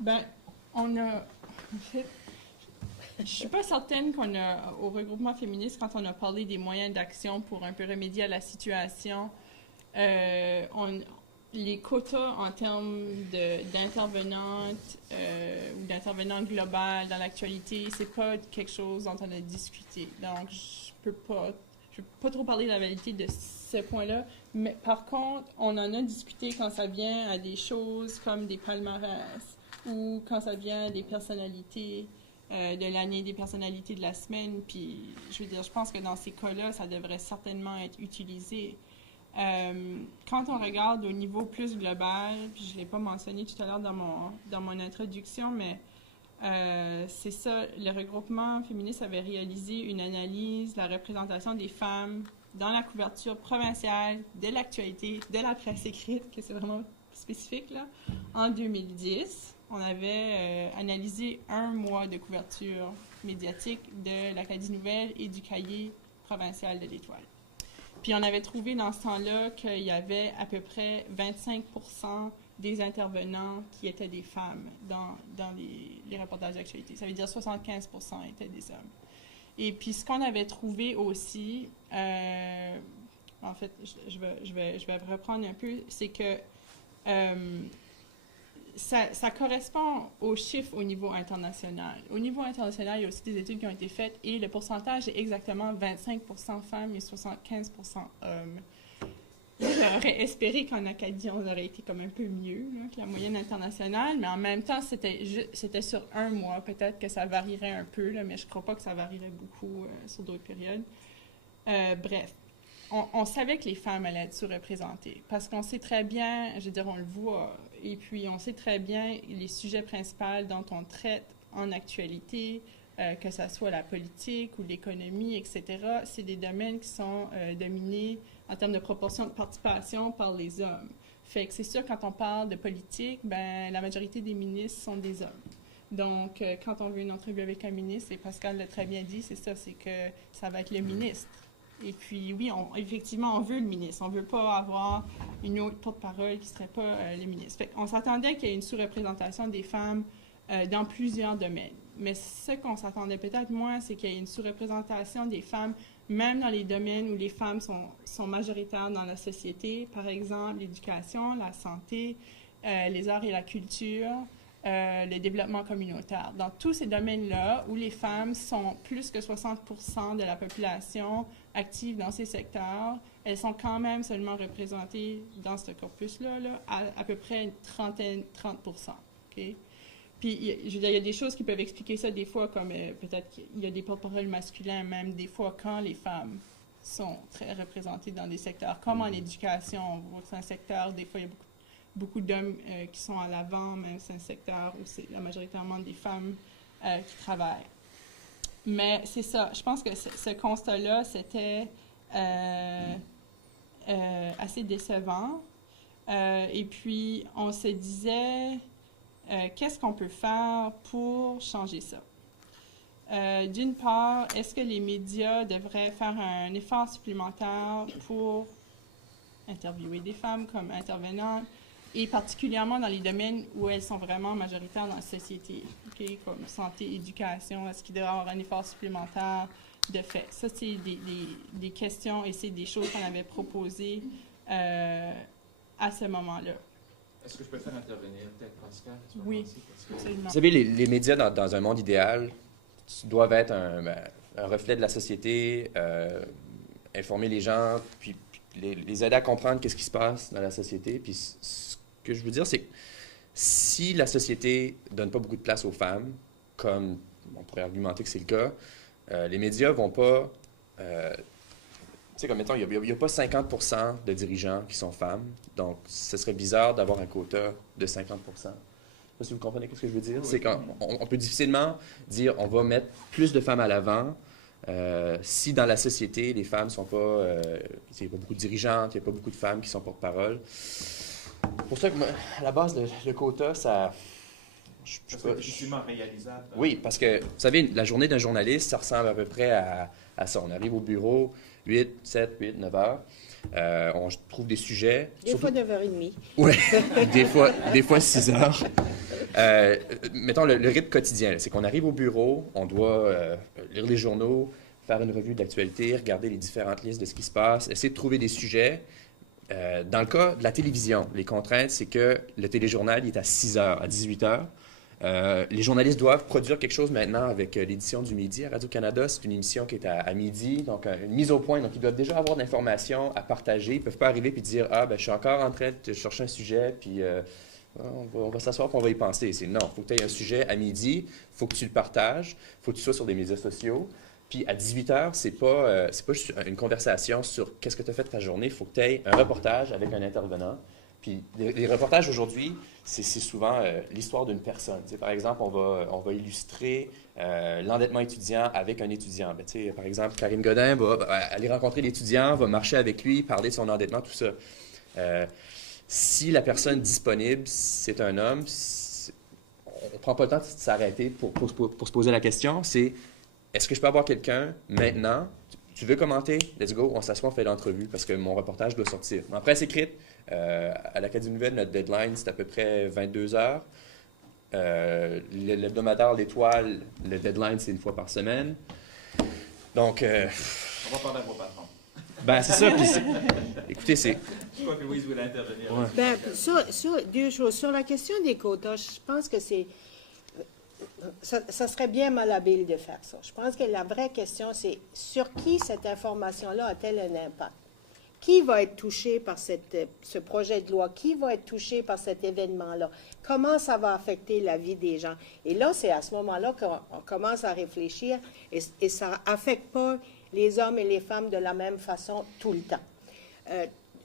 Ben, on a. En fait, je suis pas certaine qu'on a, au regroupement féministe, quand on a parlé des moyens d'action pour un peu remédier à la situation, on, les quotas en termes d'intervenantes ou d'intervenants globales dans l'actualité, c'est pas quelque chose dont on a discuté. Donc, je peux pas trop parler de la validité de ce point-là. Mais par contre, on en a discuté quand ça vient à des choses comme des palmarès ou quand ça vient à des personnalités de l'année, des personnalités de la semaine. Puis, je veux dire, je pense que dans ces cas-là, ça devrait certainement être utilisé. Quand on regarde au niveau plus global, puis je ne l'ai pas mentionné tout à l'heure dans mon introduction, mais c'est ça, le regroupement féministe avait réalisé une analyse de la représentation des femmes dans la couverture provinciale de l'actualité, de la presse écrite, que c'est vraiment spécifique, là, en 2010. On avait analysé un mois de couverture médiatique de l'Acadie Nouvelle et du Cahier provincial de l'Étoile. Puis on avait trouvé dans ce temps-là qu'il y avait à peu près 25% des intervenants qui étaient des femmes dans les reportages d'actualité. Ça veut dire 75% étaient des hommes. Et puis ce qu'on avait trouvé aussi, en fait, je vais reprendre un peu, c'est que ça correspond aux chiffres au niveau international. Au niveau international, il y a aussi des études qui ont été faites et le pourcentage est exactement 25% femmes et 75% hommes. J'aurais espéré qu'en Acadie, on aurait été comme un peu mieux là, que la moyenne internationale, mais en même temps, c'était sur un mois. Peut-être que ça varierait un peu, là, mais je ne crois pas que ça varierait beaucoup sur d'autres périodes. Bref. On savait que les femmes allaient être sous-représentées parce qu'on sait très bien, je veux dire, on le voit, et puis on sait très bien les sujets principaux dont on traite en actualité, que ce soit la politique ou l'économie, etc. C'est des domaines qui sont dominés en termes de proportion de participation par les hommes. Fait que c'est sûr, quand on parle de politique, ben la majorité des ministres sont des hommes. Donc, quand on veut une entrevue avec un ministre, et Pascal l'a très bien dit, c'est ça, c'est que ça va être le ministre. Et puis, oui, effectivement, on veut le ministre. On ne veut pas avoir une autre porte-parole qui ne serait pas le ministre. On s'attendait qu'il y ait une sous-représentation des femmes dans plusieurs domaines. Mais ce qu'on s'attendait peut-être moins, c'est qu'il y ait une sous-représentation des femmes, même dans les domaines où les femmes sont majoritaires dans la société. Par exemple, l'éducation, la santé, les arts et la culture, le développement communautaire. Dans tous ces domaines-là, où les femmes sont plus que 60% de la population active dans ces secteurs, elles sont quand même seulement représentées dans ce corpus-là là, à peu près une trentaine, 30%. Okay? Puis, je veux dire, il y a des choses qui peuvent expliquer ça des fois, comme peut-être qu'il y a des porte-paroles masculins, même des fois quand les femmes sont très représentées dans des secteurs, comme en éducation. On voit que c'est un secteur, des fois, il y a beaucoup d'hommes qui sont à l'avant, même c'est un secteur où c'est majoritairement des femmes qui travaillent. Mais c'est ça, je pense que ce constat-là, c'était assez décevant. Et puis, on se disait, qu'est-ce qu'on peut faire pour changer ça? D'une part, est-ce que les médias devraient faire un effort supplémentaire pour interviewer des femmes comme intervenantes, et particulièrement dans les domaines où elles sont vraiment majoritaires dans la société, okay, comme santé, éducation, est-ce qu'il devrait y avoir un effort supplémentaire de fait? Ça, c'est des questions et c'est des choses qu'on avait proposées à ce moment-là. Est-ce que je peux faire intervenir, peut-être, Pascal? Oui, absolument. Vous savez, les médias, dans un monde idéal, doivent être un reflet de la société, informer les gens, puis les aider à comprendre qu'est-ce qui se passe dans la société. Puis ce que je veux dire, c'est que si la société ne donne pas beaucoup de place aux femmes, comme on pourrait argumenter que c'est le cas, les médias vont pas... tu sais, comme mettons, il n'y a pas 50% de dirigeants qui sont femmes, donc ce serait bizarre d'avoir un quota de 50%. Je ne sais pas si vous comprenez ce que je veux dire. Oui. C'est qu'on peut difficilement dire on va mettre plus de femmes à l'avant si dans la société, les femmes ne sont pas... il n'y a pas beaucoup de dirigeantes, il n'y a pas beaucoup de femmes qui sont porte-parole. C'est pour ça que, à la base, le quota, ça... je Ça, c'est difficilement réalisable. Oui, parce que, vous savez, la journée d'un journaliste, ça ressemble à peu près à ça. On arrive au bureau, 8, 7, 8, 9 heures. On trouve des sujets. Des fois 9h30. Oui, des fois 6 heures. Mettons le rythme quotidien, là, c'est qu'on arrive au bureau, on doit lire les journaux, faire une revue de l'actualité, regarder les différentes listes de ce qui se passe, essayer de trouver des sujets. Dans le cas de la télévision, les contraintes, c'est que le téléjournal il est à 6 heures, à 18 heures. Les journalistes doivent produire quelque chose maintenant avec l'édition du midi à Radio-Canada. C'est une émission qui est à midi, donc une mise au point. Donc, ils doivent déjà avoir de l'information à partager. Ils ne peuvent pas arriver et dire « Ah, ben, je suis encore en train de chercher un sujet, puis on va s'asseoir et on va y penser. » C'est non, il faut que tu aies un sujet à midi, il faut que tu le partages, il faut que tu sois sur des médias sociaux. Puis à 18 heures, c'est pas juste une conversation sur qu'est-ce que tu as fait de ta journée. Il faut que tu aies un reportage avec un intervenant. Puis les reportages aujourd'hui, c'est souvent l'histoire d'une personne. Tu sais, par exemple, on va illustrer l'endettement étudiant avec un étudiant. Ben, tu sais, par exemple, Karine Godin va aller rencontrer l'étudiant, va marcher avec lui, parler de son endettement, tout ça. Si la personne disponible, c'est un homme, on ne prend pas le temps de s'arrêter pour se poser la question, c'est est-ce que je peux avoir quelqu'un maintenant? Tu veux commenter? Let's go, on s'assoit, on fait l'entrevue parce que mon reportage doit sortir. En presse écrite, à l'Acadie Nouvelle, notre deadline, c'est à peu près 22 heures. L'hebdomadaire L'Étoile, le deadline, c'est une fois par semaine. Donc... On va parler à vos patrons. Ben, c'est ça. Écoutez, c'est... Je crois que Louise voulait intervenir. Ouais. Ben, sur deux choses. Sur la question des quotas, je pense que c'est... Ça serait bien malhabile de faire ça. Je pense que la vraie question, c'est sur qui cette information-là a-t-elle un impact? Qui va être touché par ce projet de loi? Qui va être touché par cet événement-là? Comment ça va affecter la vie des gens? Et là, c'est à ce moment-là qu'on commence à réfléchir et ça n'affecte pas les hommes et les femmes de la même façon tout le temps.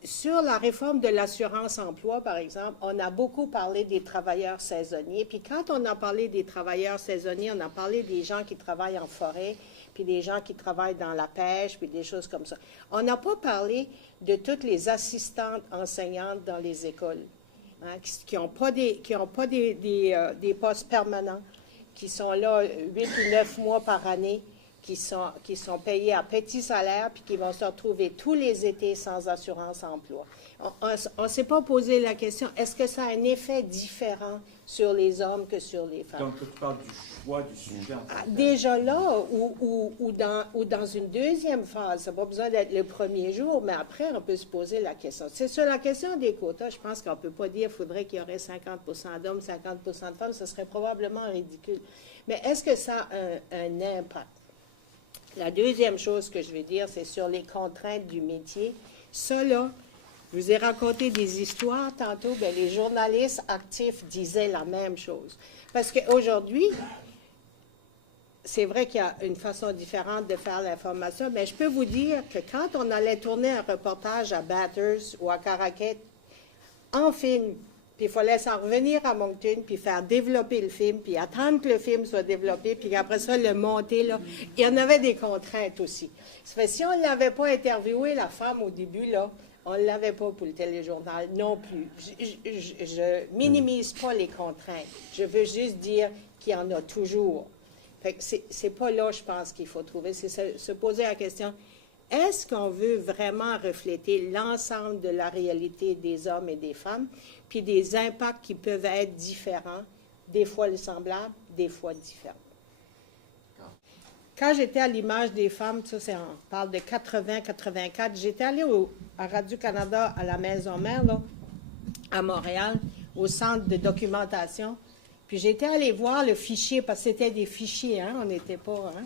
Sur la réforme de l'assurance-emploi, par exemple, on a beaucoup parlé des travailleurs saisonniers. Puis quand on a parlé des travailleurs saisonniers, on a parlé des gens qui travaillent en forêt, puis des gens qui travaillent dans la pêche, puis des choses comme ça. On n'a pas parlé de toutes les assistantes enseignantes dans les écoles, hein, qui n'ont pas des postes permanents, qui sont là 8 ou 9 mois par année, qui sont payés à petit salaire puis qui vont se retrouver tous les étés sans assurance-emploi. On ne s'est pas posé la question, est-ce que ça a un effet différent sur les hommes que sur les femmes? Donc, tu parles du choix du sujet. Déjà là, ou dans une deuxième phase, ça n'a pas besoin d'être le premier jour, mais après, on peut se poser la question. C'est sur la question des quotas, je pense qu'on ne peut pas dire qu'il faudrait qu'il y aurait 50 d'hommes, 50 de femmes, ce serait probablement ridicule. Mais est-ce que ça a un impact? La deuxième chose que je vais dire, c'est sur les contraintes du métier. Ça, là, je vous ai raconté des histoires tantôt, bien, les journalistes actifs disaient la même chose. Parce qu'aujourd'hui, c'est vrai qu'il y a une façon différente de faire l'information, mais je peux vous dire que quand on allait tourner un reportage à Bathurst ou à Caraquet, en film, puis il fallait s'en revenir à Moncton, puis faire développer le film, puis attendre que le film soit développé, puis après ça, le monter, là. Il y en avait des contraintes aussi. Ça fait, si on ne l'avait pas interviewé, la femme, au début, là, on ne l'avait pas pour le téléjournal non plus. Je minimise pas les contraintes. Je veux juste dire qu'il y en a toujours. Fait que c'est pas là, je pense, qu'il faut trouver. C'est se poser la question, est-ce qu'on veut vraiment refléter l'ensemble de la réalité des hommes et des femmes, puis des impacts qui peuvent être différents, des fois semblables, des fois différents? Quand j'étais à l'image des femmes, ça, on parle de 80-84, j'étais allée à Radio-Canada, à la Maison Mère, là, à Montréal, au centre de documentation, puis j'étais allée voir le fichier, parce que c'était des fichiers, hein, on n'était pas... Hein,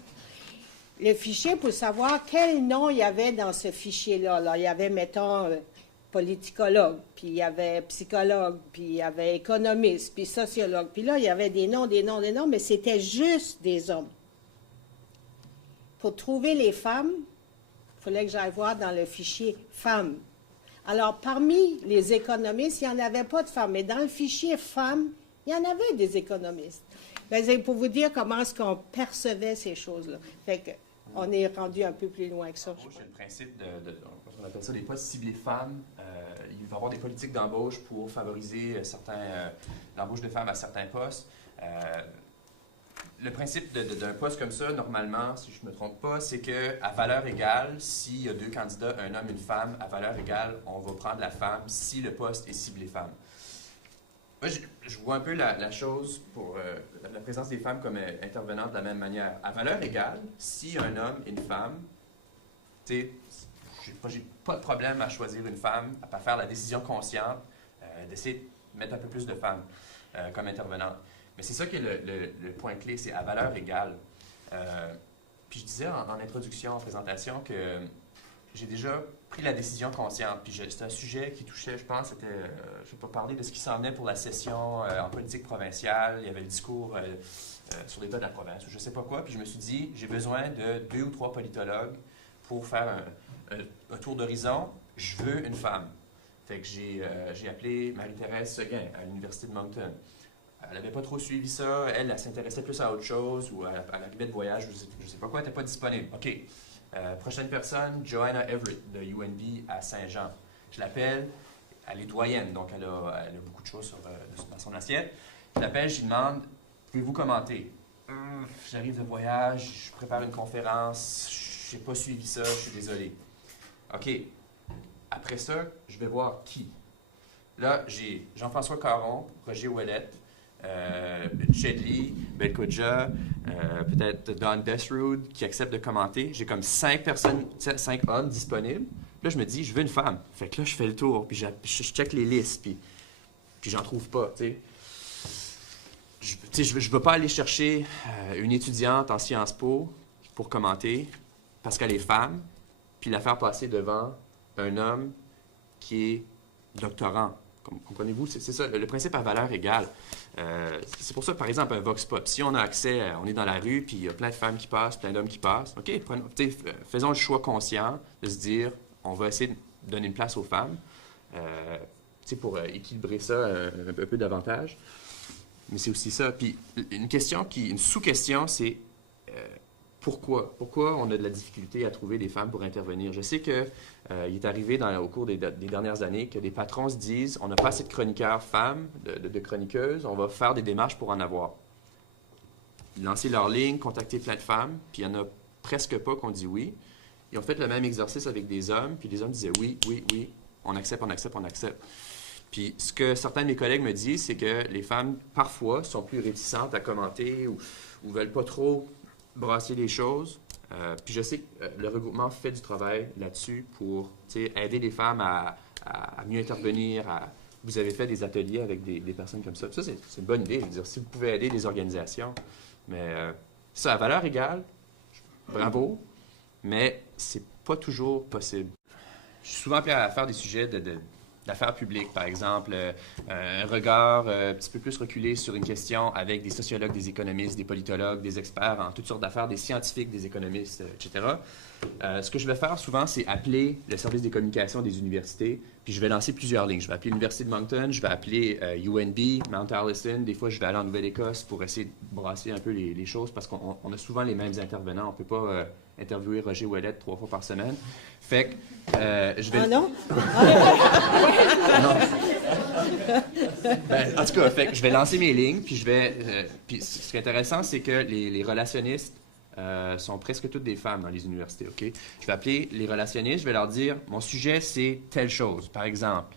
le fichier pour savoir quel nom il y avait dans ce fichier-là. Là, il y avait, mettons, politicologue, puis il y avait psychologue, puis il y avait économiste, puis sociologue. Puis là, il y avait des noms, mais c'était juste des hommes. Pour trouver les femmes, il fallait que j'aille voir dans le fichier « femmes ». Alors, parmi les économistes, il n'y en avait pas de femmes, mais dans le fichier « femmes », il y en avait des économistes. Ben, c'est pour vous dire comment est-ce qu'on percevait ces choses-là. Fait que, on est rendu un peu plus loin que ça. C'est le principe on appelle ça des postes ciblés femmes. Il va y avoir des politiques d'embauche pour favoriser l'embauche de femmes à certains postes. Le principe d'un poste comme ça, normalement, si je ne me trompe pas, c'est qu'à valeur égale, s'il y a 2 candidats, un homme et une femme, à valeur égale, on va prendre la femme si le poste est ciblé femme. Moi, je vois un peu la chose pour la présence des femmes comme intervenantes de la même manière. À valeur égale, si un homme et une femme, tu sais, j'ai pas de problème à choisir une femme, à faire la décision consciente, d'essayer de mettre un peu plus de femmes comme intervenantes. Mais c'est ça qui est le point clé, c'est à valeur égale. Puis je disais en introduction, en présentation, que j'ai déjà pris la décision consciente. Puis c'était un sujet qui touchait, je pense, c'était, je ne vais pas parler de ce qui s'en venait pour la session en politique provinciale. Il y avait le discours sur l'état de la province, ou je ne sais pas quoi. Puis je me suis dit, j'ai besoin de 2 ou 3 politologues pour faire un tour d'horizon. Je veux une femme. Fait que j'ai appelé Marie-Thérèse Seguin à l'Université de Moncton. Elle n'avait pas trop suivi ça. Elle s'intéressait plus à autre chose ou elle arrivait de voyage, je ne sais pas quoi, elle n'était pas disponible. OK. Prochaine personne, Joanna Everett de UNB à Saint-Jean. Je l'appelle, elle est doyenne, donc elle a beaucoup de choses dans son assiette. Je l'appelle, je lui demande, pouvez-vous commenter? J'arrive de voyage, je prépare une conférence, je n'ai pas suivi ça, je suis désolé. OK. Après ça, je vais voir qui. Là, j'ai Jean-François Caron, Roger Ouellette, Chedley, Belkodja, peut-être Don Desrud qui acceptent de commenter. J'ai comme 5 hommes disponibles. Là, je me dis, je veux une femme. Fait que là, je fais le tour, puis je check les listes, puis j'en trouve pas, tu sais. Je ne veux pas aller chercher une étudiante en Sciences Po pour commenter parce qu'elle est femme, puis la faire passer devant un homme qui est doctorant. Comprenez-vous? C'est ça, le principe à valeur égale. C'est pour ça, par exemple, un Vox Pop, si on a accès, on est dans la rue, puis il y a plein de femmes qui passent, plein d'hommes qui passent, OK, faisons le choix conscient de se dire, on va essayer de donner une place aux femmes, pour équilibrer ça un peu davantage. Mais c'est aussi ça. Puis une sous-question, c'est pourquoi? Pourquoi on a de la difficulté à trouver des femmes pour intervenir? Je sais qu'il est arrivé au cours des dernières années que des patrons se disent on n'a pas assez de chroniqueurs femmes, de chroniqueuses, on va faire des démarches pour en avoir. Lancer leur ligne, contacter plein de femmes, puis il n'y en a presque pas qu'on dit oui. Ils ont fait le même exercice avec des hommes, puis les hommes disaient oui, oui, oui, on accepte, on accepte, on accepte. Puis ce que certains de mes collègues me disent, c'est que les femmes, parfois, sont plus réticentes à commenter ou ne veulent pas trop brasser les choses. Puis je sais que le regroupement fait du travail là-dessus pour aider les femmes à mieux intervenir. Vous avez fait des ateliers avec des personnes comme ça. Ça, c'est une bonne idée. Je veux dire, si vous pouvez aider les organisations. Mais ça, à valeur égale, bravo, mais c'est pas toujours possible. Je suis souvent appelé à faire des sujets d'affaires publiques, par exemple, un regard un petit peu plus reculé sur une question avec des sociologues, des économistes, des politologues, des experts en toutes sortes d'affaires, des scientifiques, des économistes, etc. Ce que je vais faire souvent, c'est appeler le service des communications des universités, puis je vais lancer plusieurs lignes. Je vais appeler l'Université de Moncton, je vais appeler UNB, Mount Allison, des fois je vais aller en Nouvelle-Écosse pour essayer de brasser un peu les choses, parce qu'on a souvent les mêmes intervenants. On ne peut pas interviewer Roger Ouellette 3 fois par semaine. Fait que je vais... Ah non? Non. En tout cas, fait que je vais lancer mes lignes, puis puis ce qui est intéressant, c'est que les relationnistes sont presque toutes des femmes dans les universités, OK? Je vais appeler les relationnistes, je vais leur dire, mon sujet, c'est telle chose. Par exemple,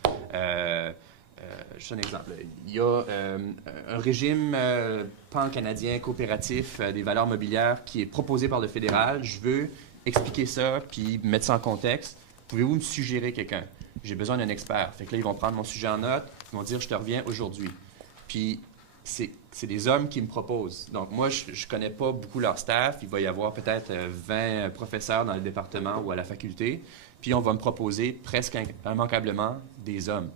juste un exemple, il y a un régime pan-canadien coopératif des valeurs mobilières qui est proposé par le fédéral. Je veux expliquer ça, puis mettre ça en contexte. Pouvez-vous me suggérer quelqu'un? J'ai besoin d'un expert. Fait que là, ils vont prendre mon sujet en note, ils vont dire, je te reviens aujourd'hui. Puis, c'est des hommes qui me proposent. Donc, moi, je ne connais pas beaucoup leur staff. Il va y avoir peut-être 20 professeurs dans le département ou à la faculté. Puis, on va me proposer presque immanquablement des hommes.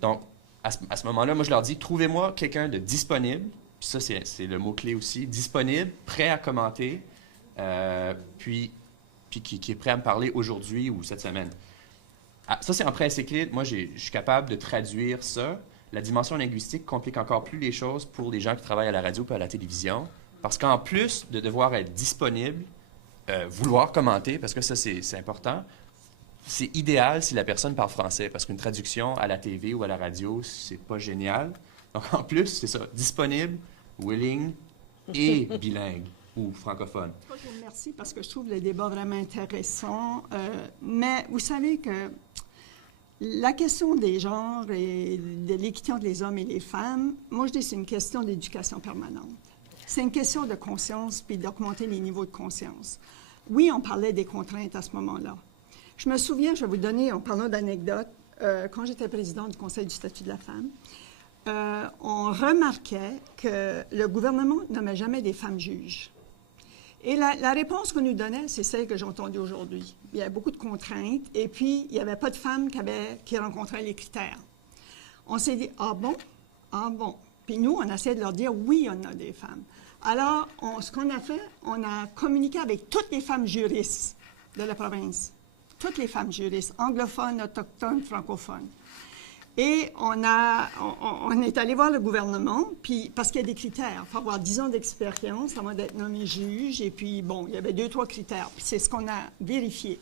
Donc, à ce moment-là, moi, je leur dis, trouvez-moi quelqu'un de disponible. Puis ça, c'est le mot-clé aussi. Disponible, prêt à commenter, puis qui est prêt à me parler aujourd'hui ou cette semaine. Ça, c'est en presse écrite. Moi, je suis capable de traduire ça. La dimension linguistique complique encore plus les choses pour les gens qui travaillent à la radio et à la télévision. Parce qu'en plus de devoir être disponible, vouloir commenter, parce que ça, c'est important, c'est idéal si la personne parle français, parce qu'une traduction à la TV ou à la radio, c'est pas génial. Donc, en plus, c'est ça, disponible, willing et bilingue ou francophone. Je vous remercie parce que je trouve le débat vraiment intéressant. Mais vous savez que la question des genres et de l'équité entre les hommes et les femmes, moi je dis que c'est une question d'éducation permanente. C'est une question de conscience puis d'augmenter les niveaux de conscience. Oui, on parlait des contraintes à ce moment-là. Je me souviens, je vais vous donner, en parlant d'anecdotes, quand j'étais présidente du Conseil du statut de la femme, on remarquait que le gouvernement nommait jamais des femmes juges. Et la réponse qu'on nous donnait, c'est celle que j'ai entendue aujourd'hui. Il y avait beaucoup de contraintes et puis il n'y avait pas de femmes qui rencontraient les critères. On s'est dit, ah bon? Ah bon? Puis nous, on essayait de leur dire, oui, on a des femmes. Alors, ce qu'on a fait, on a communiqué avec toutes les femmes juristes de la province. Toutes les femmes juristes, anglophones, autochtones, francophones. Et on est allé voir le gouvernement, puis parce qu'il y a des critères. Il faut avoir 10 ans d'expérience avant d'être nommé juge. Et puis, bon, il y avait 2-3 critères. Puis c'est ce qu'on a vérifié.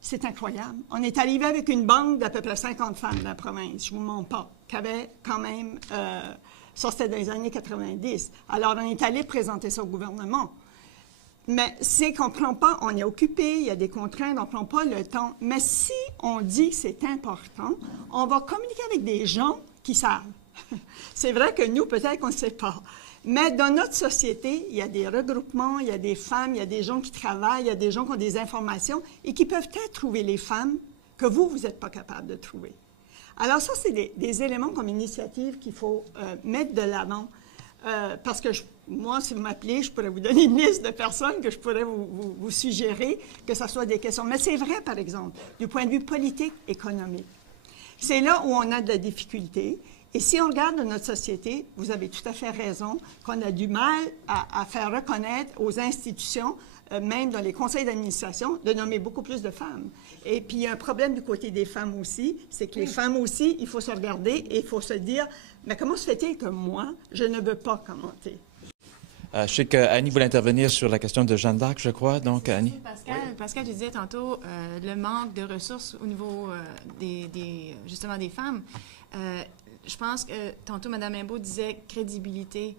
C'est incroyable. On est arrivé avec une banque d'à peu près 50 femmes de la province, je ne vous mens pas, qui avaient quand même... ça, c'était dans les années 90. Alors, on est allé présenter ça au gouvernement. Mais c'est qu'on ne prend pas, on est occupé, il y a des contraintes, on ne prend pas le temps. Mais si on dit que c'est important, on va communiquer avec des gens qui savent. C'est vrai que nous, peut-être qu'on ne sait pas. Mais dans notre société, il y a des regroupements, il y a des femmes, il y a des gens qui travaillent, il y a des gens qui ont des informations et qui peuvent peut-être trouver les femmes que vous n'êtes pas capable de trouver. Alors ça, c'est des éléments comme initiative qu'il faut mettre de l'avant. Parce que moi, si vous m'appelez, je pourrais vous donner une liste de personnes que je pourrais vous suggérer, que ce soit des questions. Mais c'est vrai, par exemple, du point de vue politique, économique. C'est là où on a de la difficulté. Et si on regarde dans notre société, vous avez tout à fait raison, qu'on a du mal à faire reconnaître aux institutions, même dans les conseils d'administration, de nommer beaucoup plus de femmes. Et puis, il y a un problème du côté des femmes aussi, c'est que les femmes aussi, il faut se regarder et il faut se dire, mais comment se fait-il que moi, je ne veux pas commenter? Je sais qu'Annie voulait intervenir sur la question de Jeanne d'Arc, je crois. Donc, Annie. Pascal, je disais tantôt le manque de ressources au niveau justement des femmes. Je pense que tantôt, Mme Imbeau disait crédibilité.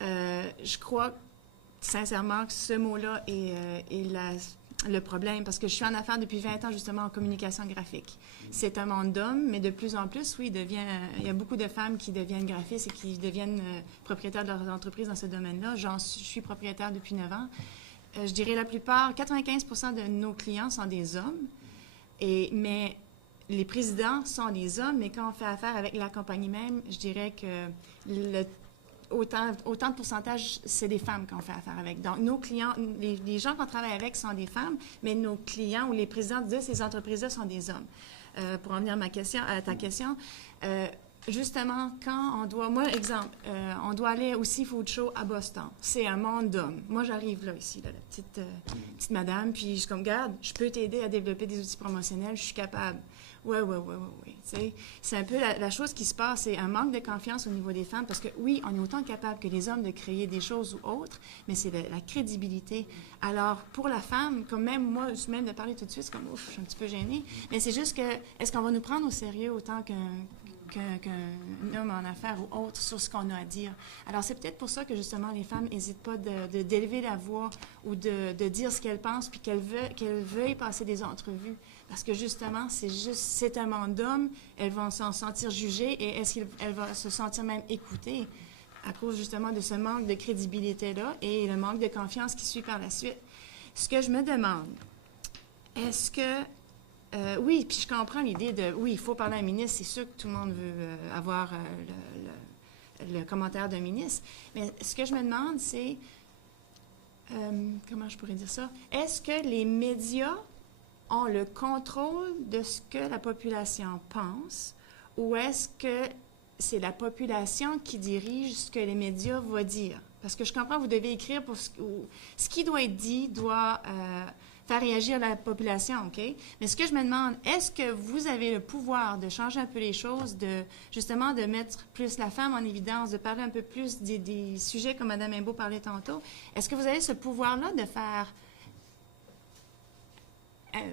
Je crois sincèrement que ce mot-là est le problème, parce que je suis en affaires depuis 20 ans, justement, en communication graphique. C'est un monde d'hommes, mais de plus en plus, oui, il y a beaucoup de femmes qui deviennent graphistes et qui deviennent propriétaires de leurs entreprises dans ce domaine-là. Je suis propriétaire depuis 9 ans. Je dirais la plupart, 95% de nos clients sont des hommes, mais les présidents sont des hommes, mais quand on fait affaire avec la compagnie même, je dirais que autant de pourcentage, c'est des femmes qu'on fait affaire avec. Donc, nos clients, les gens qu'on travaille avec sont des femmes, mais nos clients ou les présidents de ces entreprises-là sont des hommes. Pour en venir à ta question, justement, quand on doit... Moi, exemple, on doit aller au Seafood Show à Boston. C'est un monde d'hommes. Moi, j'arrive là, ici, là, la petite madame, puis je suis comme, regarde, je peux t'aider à développer des outils promotionnels, je suis capable. Oui. C'est un peu la chose qui se passe, c'est un manque de confiance au niveau des femmes, parce que oui, on est autant capable que les hommes de créer des choses ou autres, mais c'est la crédibilité. Alors, pour la femme, comme même moi, même de parler tout de suite, c'est comme, ouf, je suis un petit peu gênée, mais c'est juste que, est-ce qu'on va nous prendre au sérieux autant qu'un homme en affaires ou autre sur ce qu'on a à dire? Alors, c'est peut-être pour ça que, justement, les femmes n'hésitent pas d'élever la voix ou de dire ce qu'elles pensent, puis qu'elles veuillent passer des entrevues. Parce que, justement, c'est un monde d'hommes, elles vont s'en sentir jugées et elles vont se sentir même écoutées à cause, justement, de ce manque de crédibilité-là et le manque de confiance qui suit par la suite. Ce que je me demande, est-ce que... oui, puis je comprends l'idée de... Oui, il faut parler à un ministre, c'est sûr que tout le monde veut avoir le commentaire d'un ministre. Mais ce que je me demande, c'est... comment je pourrais dire ça? Est-ce que les médias ont le contrôle de ce que la population pense, ou est-ce que c'est la population qui dirige ce que les médias vont dire? Parce que je comprends, vous devez écrire pour ce qui doit être dit doit faire réagir la population, OK? Mais ce que je me demande, est-ce que vous avez le pouvoir de changer un peu les choses, justement de mettre plus la femme en évidence, de parler un peu plus des sujets comme Mme Imbeau parlait tantôt? Est-ce que vous avez ce pouvoir-là de faire...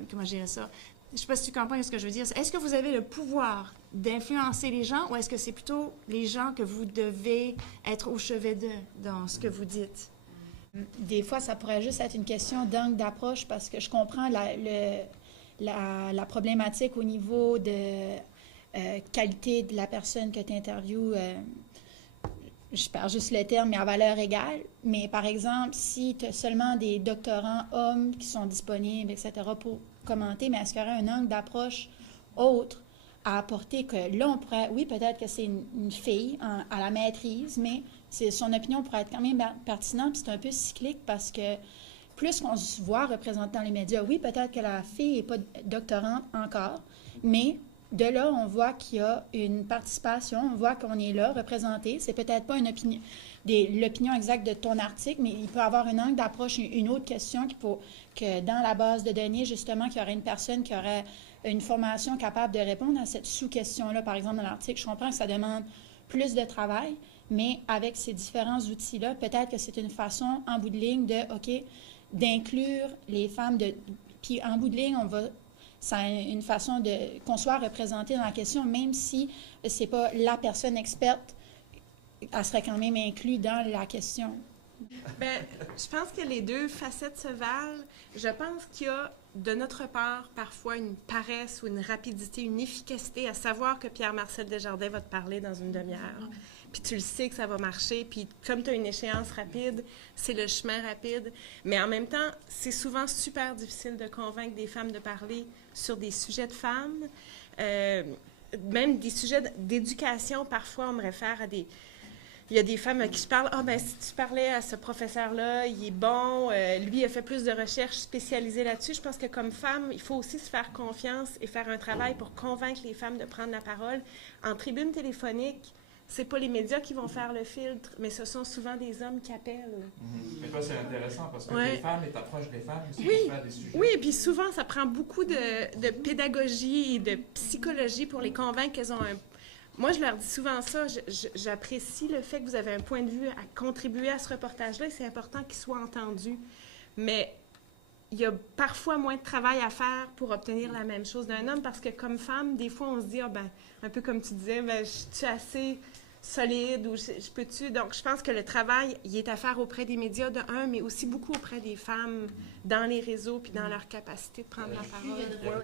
comment je dirais ça? je ne sais pas si tu comprends ce que je veux dire. Est-ce que vous avez le pouvoir d'influencer les gens ou est-ce que c'est plutôt les gens que vous devez être au chevet d'eux dans ce que vous dites? Des fois, ça pourrait juste être une question d'angle d'approche parce que je comprends la problématique au niveau de qualité de la personne que tu interviews. Je perds juste le terme, mais à valeur égale. Mais par exemple, si tu as seulement des doctorants hommes qui sont disponibles, etc., pour commenter, mais est-ce qu'il y aurait un angle d'approche autre à apporter que là, on pourrait, oui, peut-être que c'est une fille à la maîtrise, mais son opinion pourrait être quand même pertinente, puis c'est un peu cyclique parce que plus qu'on se voit représenté dans les médias, oui, peut-être que la fille n'est pas doctorante encore, mais de là, on voit qu'il y a une participation, on voit qu'on est là, représenté. C'est peut-être pas une opinion, l'opinion exacte de ton article, mais il peut avoir un angle d'approche, une autre question que dans la base de données, justement, qu'il y aurait une personne qui aurait une formation capable de répondre à cette sous-question-là. Par exemple, dans l'article, je comprends que ça demande plus de travail, mais avec ces différents outils-là, peut-être que c'est une façon, en bout de ligne, d'inclure les femmes. Puis, en bout de ligne, c'est une façon qu'on soit représenté dans la question, même si ce n'est pas la personne experte, elle serait quand même inclue dans la question. Bien, je pense que les deux facettes se valent. Je pense qu'il y a, de notre part, parfois une paresse ou une rapidité, une efficacité à savoir que Pierre-Marcel Desjardins va te parler dans une demi-heure. Puis tu le sais que ça va marcher, puis comme tu as une échéance rapide, c'est le chemin rapide. Mais en même temps, c'est souvent super difficile de convaincre des femmes de parler sur des sujets de femmes. Même des sujets d'éducation, parfois, on me réfère à des... Il y a des femmes à qui je parle, si tu parlais à ce professeur-là, il est bon, lui, il a fait plus de recherches spécialisées là-dessus. Je pense que comme femme, il faut aussi se faire confiance et faire un travail pour convaincre les femmes de prendre la parole. En tribune téléphonique, c'est pas les médias qui vont faire le filtre, mais ce sont souvent des hommes qui appellent. Mais toi, c'est intéressant parce que Ouais. les femmes, et t'approches des femmes aussi Oui, pour faire des sujets. oui, et puis souvent, ça prend beaucoup de pédagogie et de psychologie pour les convaincre qu'elles ont un... Moi, je leur dis souvent ça, j'apprécie le fait que vous avez un point de vue à contribuer à ce reportage-là et c'est important qu'il soit entendu. Mais il y a parfois moins de travail à faire pour obtenir la même chose d'un homme parce que comme femme, des fois, on se dit, un peu comme tu disais, je suis assez solide ou je peux-tu... Donc, je pense que le travail, il est à faire auprès des médias de un, mais aussi beaucoup auprès des femmes dans les réseaux puis dans leur capacité de prendre la parole.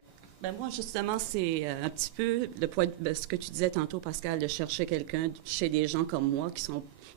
Moi, justement, c'est un petit peu le point de ce que tu disais tantôt, Pascal, de chercher quelqu'un chez des gens comme moi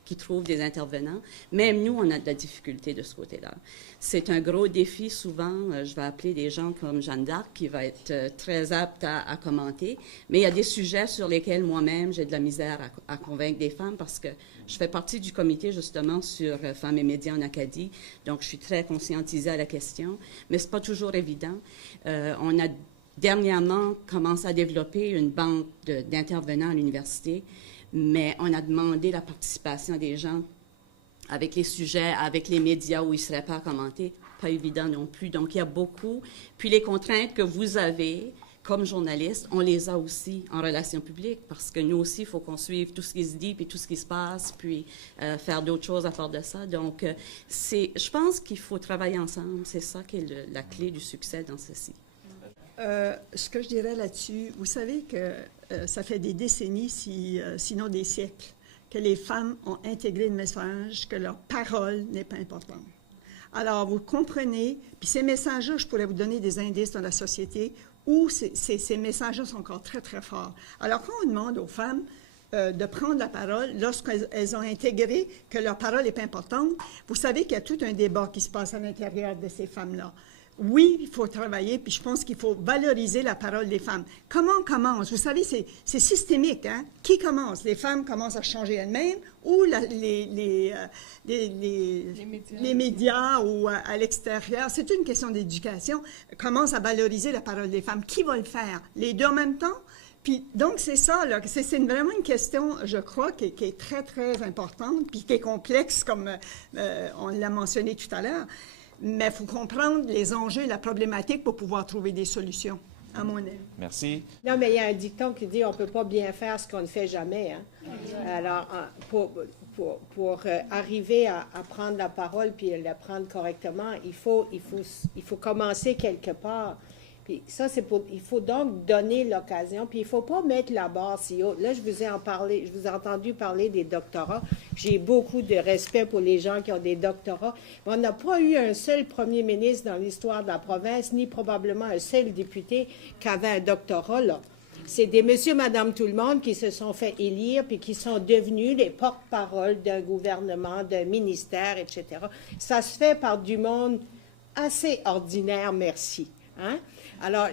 qui trouvent des intervenants. Même nous, on a de la difficulté de ce côté-là. C'est un gros défi souvent. Je vais appeler des gens comme Jeanne d'Arc qui va être très apte à commenter. Mais il y a des sujets sur lesquels moi-même, j'ai de la misère à convaincre des femmes parce que je fais partie du comité, justement, sur Femmes et médias en Acadie. Donc, je suis très conscientisée à la question. Mais ce n'est pas toujours évident. On a dernièrement commencé à développer une banque d'intervenants à l'université, mais on a demandé la participation des gens avec les sujets, avec les médias où ils ne seraient pas commentés. Pas évident non plus. Donc, il y a beaucoup. Puis les contraintes que vous avez comme journaliste, on les a aussi en relations publiques parce que nous aussi, il faut qu'on suive tout ce qui se dit puis tout ce qui se passe, puis faire d'autres choses à part de ça. Donc, je pense qu'il faut travailler ensemble. C'est ça qui est la clé du succès dans ceci. Ce que je dirais là-dessus, vous savez que ça fait des décennies, sinon des siècles, que les femmes ont intégré le message que leur parole n'est pas importante. Alors, vous comprenez, puis ces messages-là, je pourrais vous donner des indices dans la société où ces messages-là sont encore très, très forts. Alors, quand on demande aux femmes de prendre la parole, lorsqu'elles ont intégré que leur parole n'est pas importante, vous savez qu'il y a tout un débat qui se passe à l'intérieur de ces femmes-là. Oui, il faut travailler, puis je pense qu'il faut valoriser la parole des femmes. Comment on commence? Vous savez, c'est systémique, hein? Qui commence? Les femmes commencent à changer elles-mêmes ou les médias ou à l'extérieur? C'est une question d'éducation. Commence à valoriser la parole des femmes. Qui va le faire? Les deux en même temps? Puis, donc, c'est ça, là. C'est vraiment une question, je crois, qui est très, très importante, puis qui est complexe, comme on l'a mentionné tout à l'heure. Mais il faut comprendre les enjeux et la problématique pour pouvoir trouver des solutions, à mon avis. Merci. Non, mais il y a un dicton qui dit on ne peut pas bien faire ce qu'on ne fait jamais. Hein? Alors, pour arriver à prendre la parole puis la prendre correctement, il faut commencer quelque part. Puis ça, il faut donc donner l'occasion, puis il ne faut pas mettre la barre si haut. Là, je vous ai entendu parler des doctorats. J'ai beaucoup de respect pour les gens qui ont des doctorats. Mais on n'a pas eu un seul premier ministre dans l'histoire de la province, ni probablement un seul député qui avait un doctorat, là. C'est des monsieur, madame, tout le monde qui se sont fait élire puis qui sont devenus les porte-parole d'un gouvernement, d'un ministère, etc. Ça se fait par du monde assez ordinaire, merci. Hein? Alors,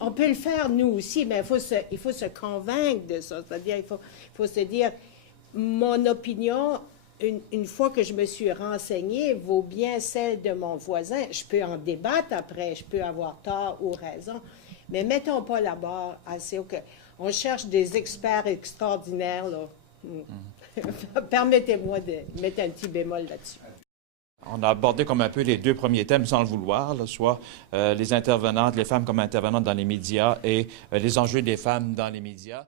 on peut le faire nous aussi, mais il faut se convaincre de ça. C'est-à-dire, il faut se dire, mon opinion, une fois que je me suis renseignée, vaut bien celle de mon voisin. Je peux en débattre après, je peux avoir tort ou raison, mais mettons pas la barre assez haut. On cherche des experts extraordinaires, là. Permettez-moi de mettre un petit bémol là-dessus. On a abordé comme un peu les deux premiers thèmes sans le vouloir, là, soit les intervenantes, les femmes comme intervenantes dans les médias et les enjeux des femmes dans les médias.